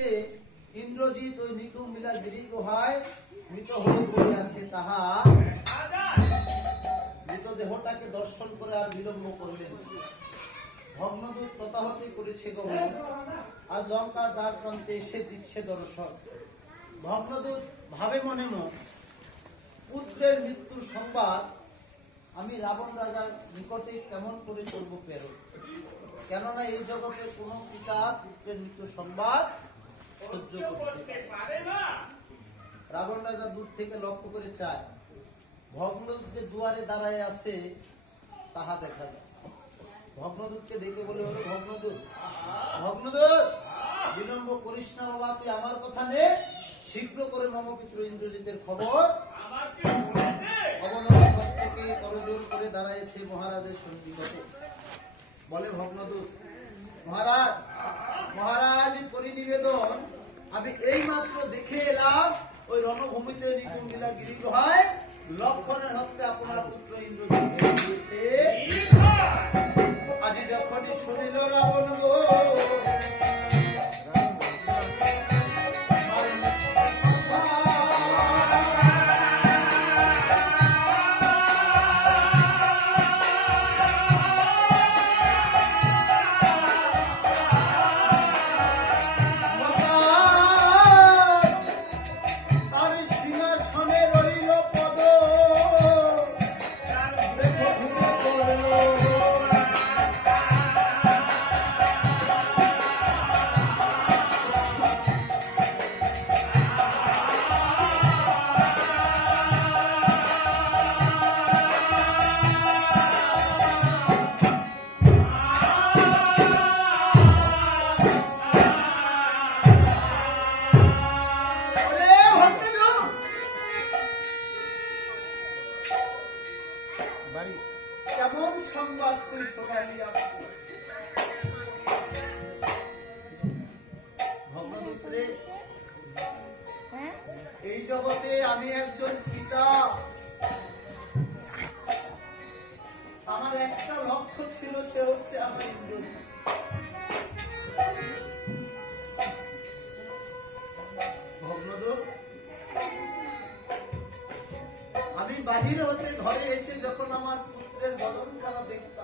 হস্তে ইন্দ্রজিৎ ওই নিকুম্বিলা গিরি গুহায় মৃত হয়ে পড়ে আছে, তাহা মৃতদেহটাকে দর্শন করে আর বিলম্ব করলেন। ভগ্নদূত তথাহতি করেছে গমন, আজ লঙ্কার দ্বার প্রান্তে এসে দিচ্ছে দর্শন। ভগ্নদূত ভাবে মনে মন, পুত্রের মৃত্যুর সংবাদ আমি রাবণ রাজার নিকটে কেমন করে করব প্রেরণ, কেননা এই জগতে কোন পিতা পুত্রের মৃত্যুর সংবাদ সহ্য করতে পারে না। রাবণ রাজা দূর থেকে লক্ষ্য করে চায়, ভগ্নদূত যে দুয়ারে দাঁড়ায় আছে তাহা দেখা যায়। ভগ্নদূতকে দেখে বলে, হলো ভগ্নদূত, ভগ্নদূত বিলম্ব করিস না বাবা, তুই আমার কথা নে, শীঘ্র করে মম পিতৃ ইন্দ্রজিতের খবর অবলম্বন থেকে করজোর করে দাঁড়াইছে মহারাজের সন্নিকটে। বলে ভগ্নদূত, মহারাজ, মহারাজ করি নিবেদন, আমি এই মাত্র দেখে এলাম ওই রণভূমিতে নিকুম্বিলা গিরি গুহায় লক্ষণের হস্তে আপনার পুত্র ইন্দ্রজিৎ হয়েছে। আজি যখনই শুনিল রাবণ গো কেমন সংবাদ তুই শোনালি আমাকে। ভগ্নদূতরে, এই জগতে আমি একজন পিতা, আমার একটা লক্ষ্য ছিল, সে হচ্ছে আমার ইন্দ্রজিৎ। ভগ্নদূত, আমি বাহির হতে ঘরে এসে যখন আমার পুত্রের বদনখানা দেখতাম,